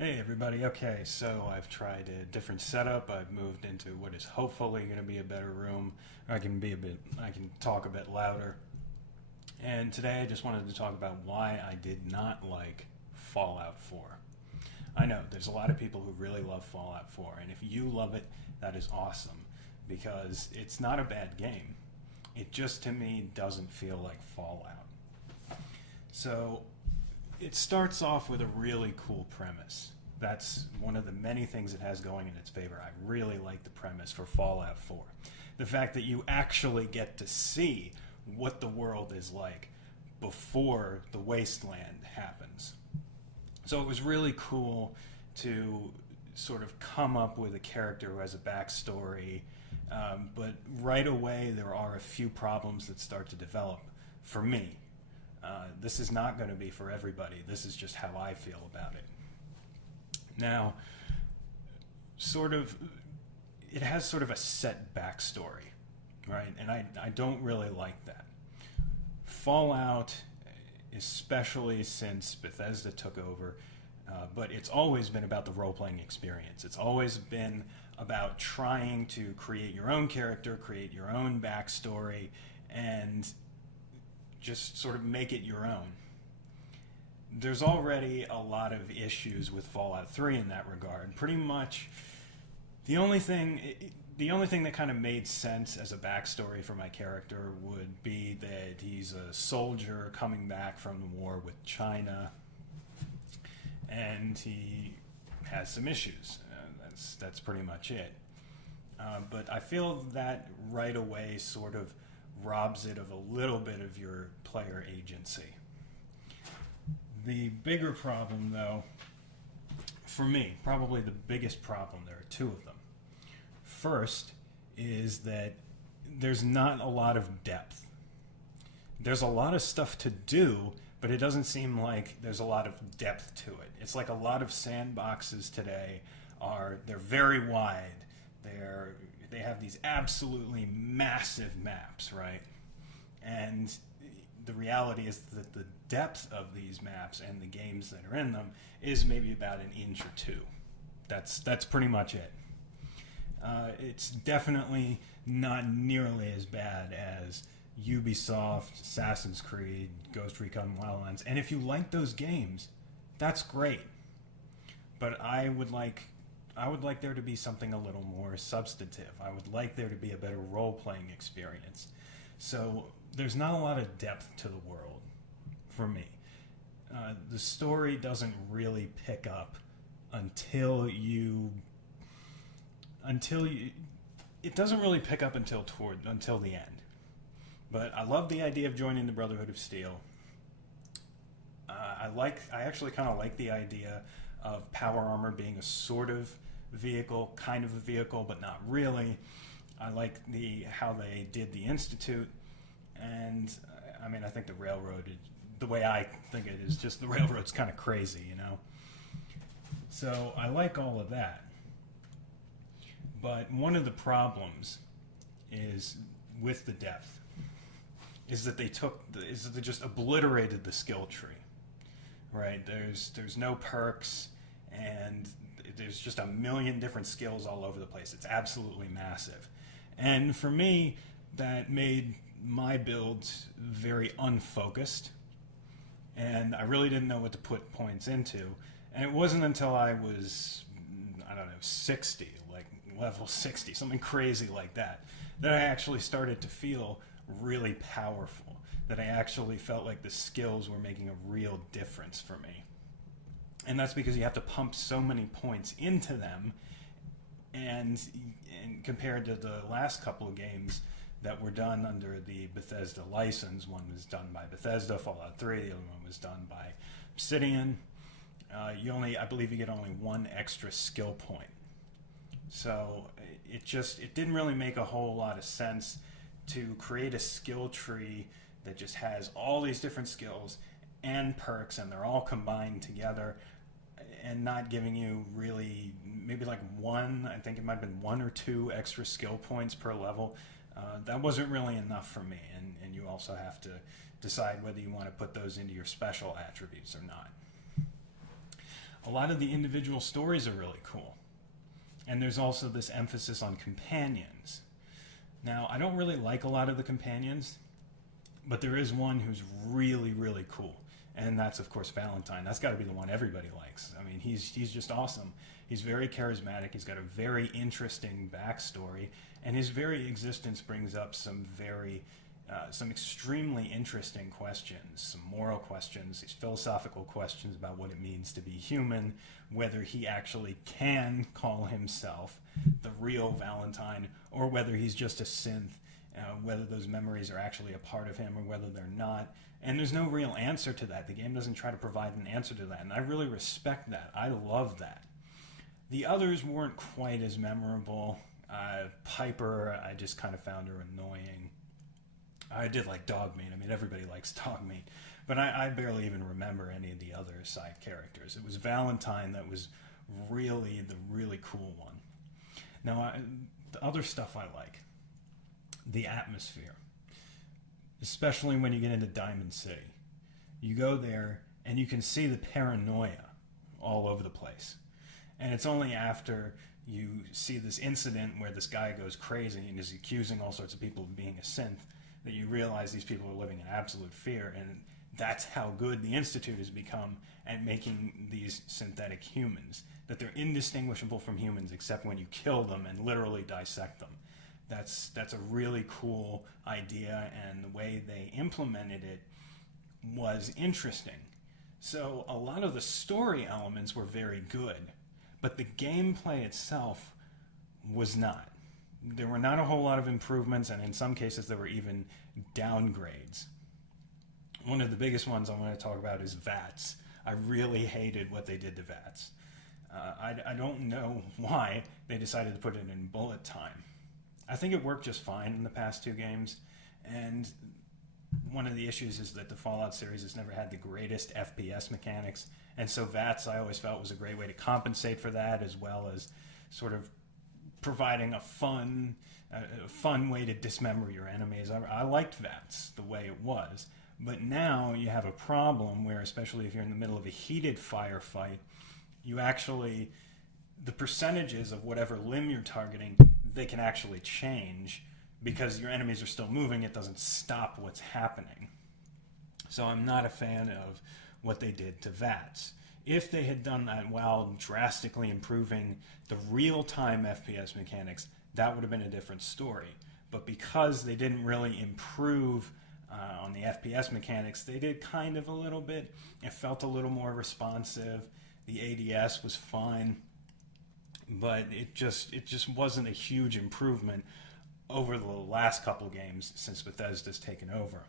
Hey everybody, okay, so I've tried a different setup. I've moved into what is hopefully going to be a better room. I can talk a bit louder. And today I just wanted to talk about why I did not like Fallout 4. I know there's a lot of people who really love Fallout 4, and if you love it, that is awesome because it's not a bad game. It just to me doesn't feel like Fallout. So it starts off with a really cool premise. That's one of the many things it has going in its favor. I really like the premise for Fallout 4. The fact that you actually get to see what the world is like before the wasteland happens. So it was really cool to sort of come up with a character who has a backstory, but right away there are a few problems that start to develop for me. This is not going to be for everybody. This is just how I feel about it. Now, it has sort of a set backstory, right? And I don't really like that. Fallout, especially since Bethesda took over, but it's always been about the role-playing experience. It's always been about trying to create your own character, create your own backstory, and just sort of make it your own. There's already a lot of issues with Fallout 3 in that regard. Pretty much the only thing that kind of made sense as a backstory for my character would be that he's a soldier coming back from the war with China and he has some issues. That's pretty much it. But I feel that right away sort of robs it of a little bit of your player agency. The bigger problem, though, for me, probably the biggest problem, there are two of them. First is that there's not a lot of depth. There's a lot of stuff to do, but it doesn't seem like there's a lot of depth to it. It's like a lot of sandboxes today they're very wide. They have these absolutely massive maps, right? And the reality is that the depth of these maps and the games that are in them is maybe about an inch or two. That's pretty much it. It's definitely not nearly as bad as Ubisoft, Assassin's Creed, Ghost Recon Wildlands. And if you like those games, that's great. But I would like there to be something a little more substantive. I would like there to be a better role-playing experience. So there's not a lot of depth to the world for me. The story doesn't really pick up until it doesn't really pick up until the end. But I love the idea of joining the Brotherhood of Steel. I actually kind of like the idea of power armor being a sort of vehicle, kind of a vehicle, but not really. I like how they did the Institute, and I think the railroad, the way I think it is, just the railroad's kind of crazy, you know? So I like all of that. But one of the problems is with the depth, is that they just obliterated the skill tree, right? There's no perks, and there's just a million different skills all over the place. It's absolutely massive. And for me, that made my builds very unfocused, and I really didn't know what to put points into. And it wasn't until I was, 60, like level 60, something crazy like that I actually started to feel really powerful, that I actually felt like the skills were making a real difference for me. And that's because you have to pump so many points into them, and compared to the last couple of games that were done under the Bethesda license, one was done by Bethesda, Fallout 3, the other one was done by Obsidian. I believe you get only one extra skill point. So it didn't really make a whole lot of sense to create a skill tree that just has all these different skills and perks, and they're all combined together, and not giving you really, maybe like I think it might have been one or two extra skill points per level. That wasn't really enough for me, and you also have to decide whether you want to put those into your special attributes or not. A lot of the individual stories are really cool. And there's also this emphasis on companions. Now, I don't really like a lot of the companions, but there is one who's really, really cool. And that's, of course, Valentine. That's got to be the one everybody likes. I mean, he's just awesome. He's very charismatic. He's got a very interesting backstory. And his very existence brings up some extremely interesting questions, some moral questions, these philosophical questions about what it means to be human, whether he actually can call himself the real Valentine, or whether he's just a synth, whether those memories are actually a part of him or whether they're not. And there's no real answer to that. The game doesn't try to provide an answer to that, and I really respect that. I love that. The others weren't quite as memorable. Piper, I just kind of found her annoying. I did like Dogmeat. I mean, everybody likes Dogmeat. But I barely even remember any of the other side characters. It was Valentine that was really the really cool one. Now, the other stuff I like. The atmosphere. Especially when you get into Diamond City. You go there and you can see the paranoia all over the place. And it's only after you see this incident where this guy goes crazy and is accusing all sorts of people of being a synth that you realize these people are living in absolute fear. And that's how good the Institute has become at making these synthetic humans. That they're indistinguishable from humans except when you kill them and literally dissect them. That's a really cool idea, and the way they implemented it was interesting. So a lot of the story elements were very good, but the gameplay itself was not. There were not a whole lot of improvements, and in some cases there were even downgrades. One of the biggest ones I want to talk about is VATS. I really hated what they did to VATS. I don't know why they decided to put it in bullet time. I think it worked just fine in the past two games, and one of the issues is that the Fallout series has never had the greatest FPS mechanics, and so VATS I always felt was a great way to compensate for that, as well as sort of providing a fun way to dismember your enemies. I liked VATS the way it was, but now you have a problem where, especially if you're in the middle of a heated firefight, you actually, the percentages of whatever limb you're targeting, they can actually change because your enemies are still moving. It doesn't stop what's happening. So I'm not a fan of what they did to VATS. If they had done that while drastically improving the real-time FPS mechanics, that would have been a different story. But because they didn't really improve on the FPS mechanics, they did kind of a little bit. It felt a little more responsive. The ADS was fine. But it just wasn't a huge improvement over the last couple games since Bethesda's taken over.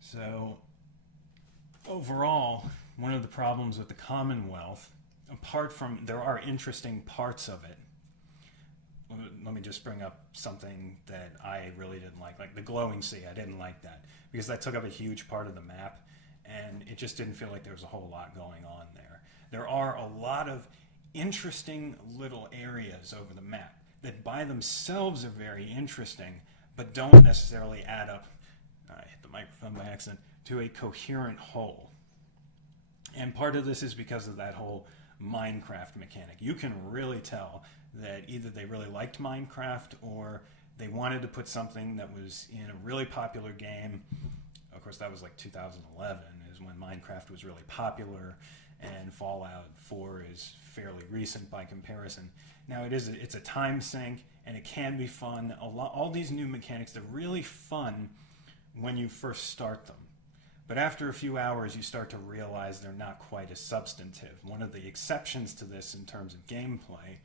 So overall, one of the problems with the Commonwealth, apart from there are interesting parts of it, let me just bring up something that I really didn't like the glowing sea. I didn't like that because that took up a huge part of the map, and it just didn't feel like there was a whole lot going on there. There are a lot of interesting little areas over the map that by themselves are very interesting, but don't necessarily add up, I hit the microphone by accident, to a coherent whole. And part of this is because of that whole Minecraft mechanic. You can really tell that either they really liked Minecraft or they wanted to put something that was in a really popular game. Of course, that was like 2011 is when Minecraft was really popular, and Fallout 4 is fairly recent by comparison. Now it's a time sink, and it can be fun. All these new mechanics, they're really fun when you first start them. But after a few hours, you start to realize they're not quite as substantive. One of the exceptions to this in terms of gameplay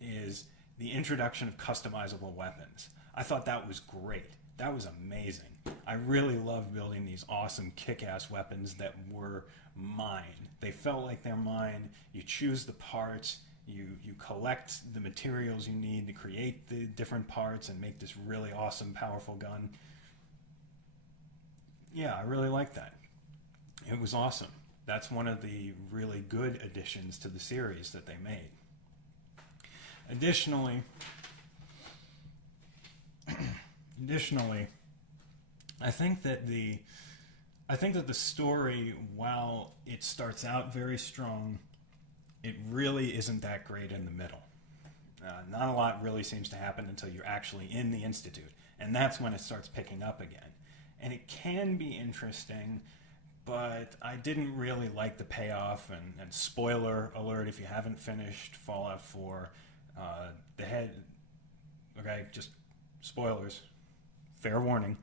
is the introduction of customizable weapons. I thought that was great. That was amazing. I really loved building these awesome kick-ass weapons that were mine. They felt like they're mine. You choose the parts, you collect the materials you need to create the different parts and make this really awesome, powerful gun. Yeah, I really liked that. It was awesome. That's one of the really good additions to the series that they made. Additionally, I think that the I think that the story, while it starts out very strong, it really isn't that great in the middle. Not a lot really seems to happen until you're actually in the Institute, and that's when it starts picking up again. And it can be interesting, but I didn't really like the payoff. And spoiler alert, if you haven't finished Fallout 4, the head, okay, just spoilers, fair warning.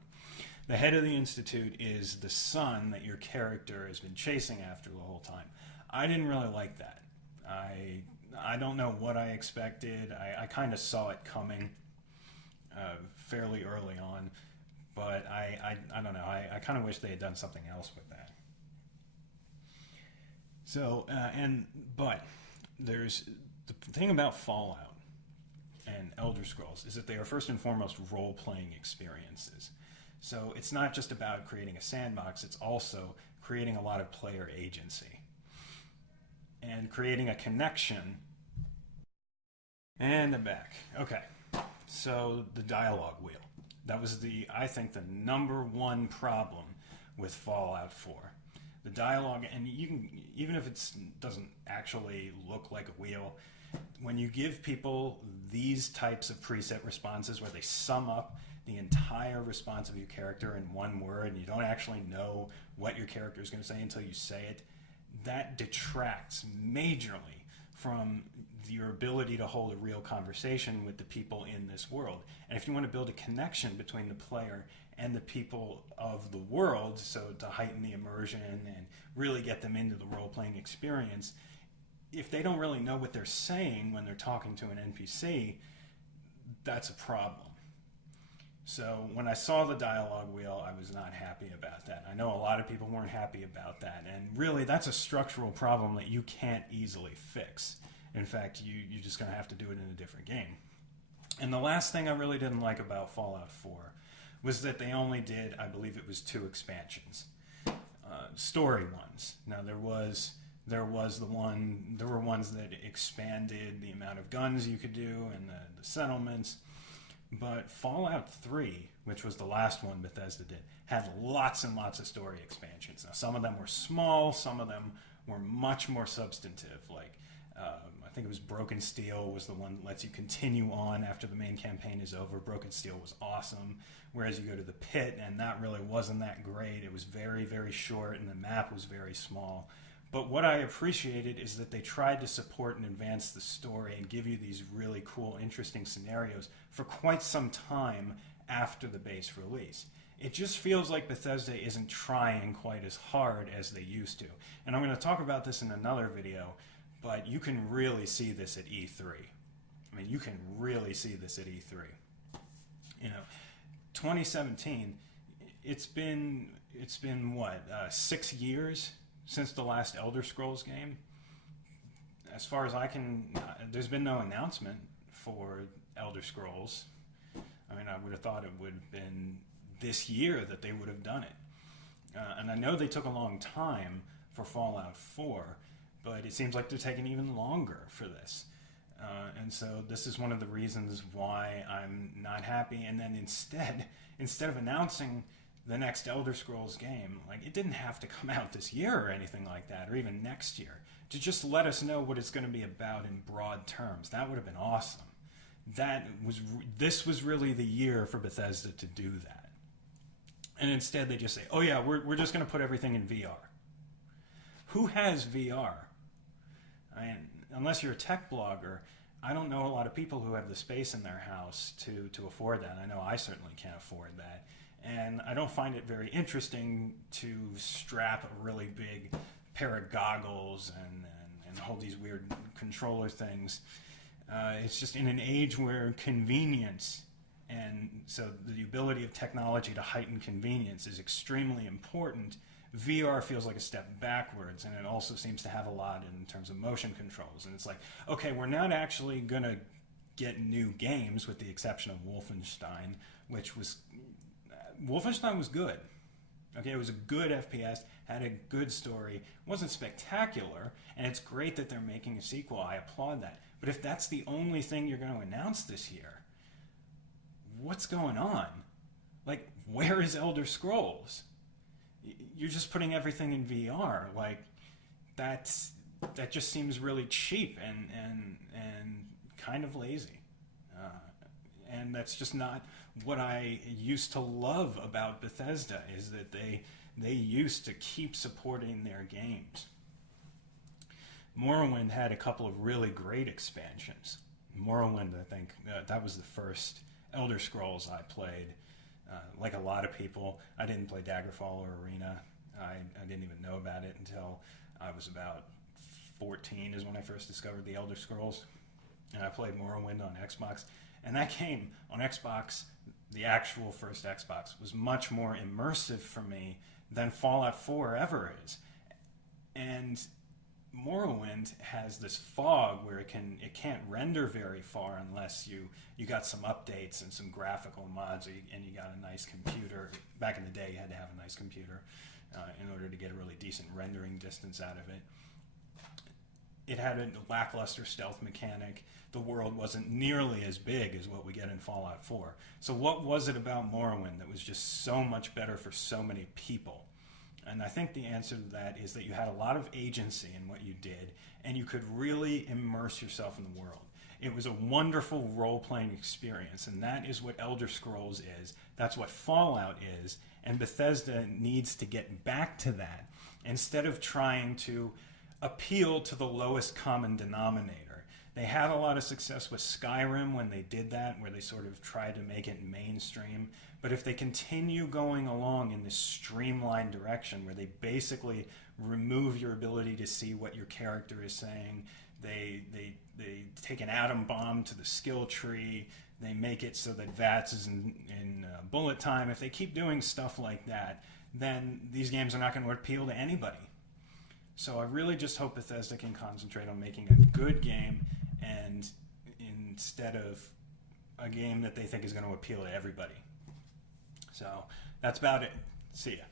The head of the Institute is the son that your character has been chasing after the whole time. I didn't really like that. I don't know what I expected. I kind of saw it coming fairly early on, but I don't know. I kind of wish they had done something else with that. So, but there's the thing about Fallout and Elder Scrolls is that they are first and foremost role-playing experiences. So it's not just about creating a sandbox, it's also creating a lot of player agency and creating a connection. And I'm back. Okay, so the dialogue wheel. That was I think, the number one problem with Fallout 4. The dialogue, and you can, even if it doesn't actually look like a wheel, when you give people these types of preset responses where they sum up the entire response of your character in one word, and you don't actually know what your character is going to say until you say it, that detracts majorly from your ability to hold a real conversation with the people in this world. And if you want to build a connection between the player and the people of the world, so to heighten the immersion and really get them into the role-playing experience, if they don't really know what they're saying when they're talking to an NPC, that's a problem. So when I saw the dialogue wheel, I was not happy about that. I know a lot of people weren't happy about that, and really that's a structural problem that you can't easily fix. In fact, you're just going to have to do it in a different game. And the last thing I really didn't like about Fallout 4 was that they only did, I believe it was 2 expansions, story ones. Now there were ones that expanded the amount of guns you could do and the settlements. But Fallout 3, which was the last one Bethesda did, had lots and lots of story expansions. Now, some of them were small, some of them were much more substantive. Like, I think it was Broken Steel was the one that lets you continue on after the main campaign is over. Broken Steel was awesome. Whereas you go to the pit, and that really wasn't that great. It was very, very short, and the map was very small. But what I appreciated is that they tried to support and advance the story and give you these really cool, interesting scenarios for quite some time after the base release. It just feels like Bethesda isn't trying quite as hard as they used to. And I'm going to talk about this in another video, but you can really see this at E3. I mean, you can really see this at E3. You know, 2017, it's been what, 6 years since the last Elder Scrolls game. As far as I can, there's been no announcement for Elder Scrolls. I mean, I would have thought it would have been this year that they would have done it. And I know they took a long time for Fallout 4, but it seems like they're taking even longer for this. And so this is one of the reasons why I'm not happy. And then instead of announcing the next Elder Scrolls game, like, it didn't have to come out this year or anything like that, or even next year, to just let us know what it's going to be about in broad terms. That would have been awesome. This was really the year for Bethesda to do that. And instead they just say, oh yeah, we're just going to put everything in VR. Who has VR? I mean, unless you're a tech blogger, I don't know a lot of people who have the space in their house to afford that. I know I certainly can't afford that. And I don't find it very interesting to strap a really big pair of goggles and hold these weird controller things. It's just in an age where convenience, and so the ability of technology to heighten convenience, is extremely important. VR feels like a step backwards, and it also seems to have a lot in terms of motion controls. And it's like, okay, we're not actually going to get new games, with the exception of Wolfenstein, Wolfenstein was good. Okay, it was a good FPS, had a good story, wasn't spectacular, and it's great that they're making a sequel. I applaud that. But if that's the only thing you're going to announce this year, what's going on? Like, where is Elder Scrolls? you're just putting everything in VR. Like that just seems really cheap and kind of lazy. And that's just not what I used to love about Bethesda, is that they used to keep supporting their games. Morrowind had a couple of really great expansions. Morrowind, I think, that was the first Elder Scrolls I played. Like a lot of people, I didn't play Daggerfall or Arena. I didn't even know about it until I was about 14 is when I first discovered the Elder Scrolls. And I played Morrowind on Xbox. And that game on Xbox, the actual first Xbox, was much more immersive for me than Fallout 4 ever is. And Morrowind has this fog where it can't render very far unless you got some updates and some graphical mods, and you got a nice computer. Back in the day, you had to have a nice computer in order to get a really decent rendering distance out of it. It had a lackluster stealth mechanic. The world wasn't nearly as big as what we get in Fallout 4. So what was it about Morrowind that was just so much better for so many people? And I think the answer to that is that you had a lot of agency in what you did, and you could really immerse yourself in the world. It was a wonderful role-playing experience, and that is what Elder Scrolls is. That's what Fallout is, and Bethesda needs to get back to that instead of trying to appeal to the lowest common denominator. They had a lot of success with Skyrim when they did that, where they sort of tried to make it mainstream. But if they continue going along in this streamlined direction, where they basically remove your ability to see what your character is saying, they take an atom bomb to the skill tree, they make it so that VATS is in bullet time. If they keep doing stuff like that, then these games are not going to appeal to anybody. So I really just hope Bethesda can concentrate on making a good game, and instead of a game that they think is going to appeal to everybody. So that's about it. See ya.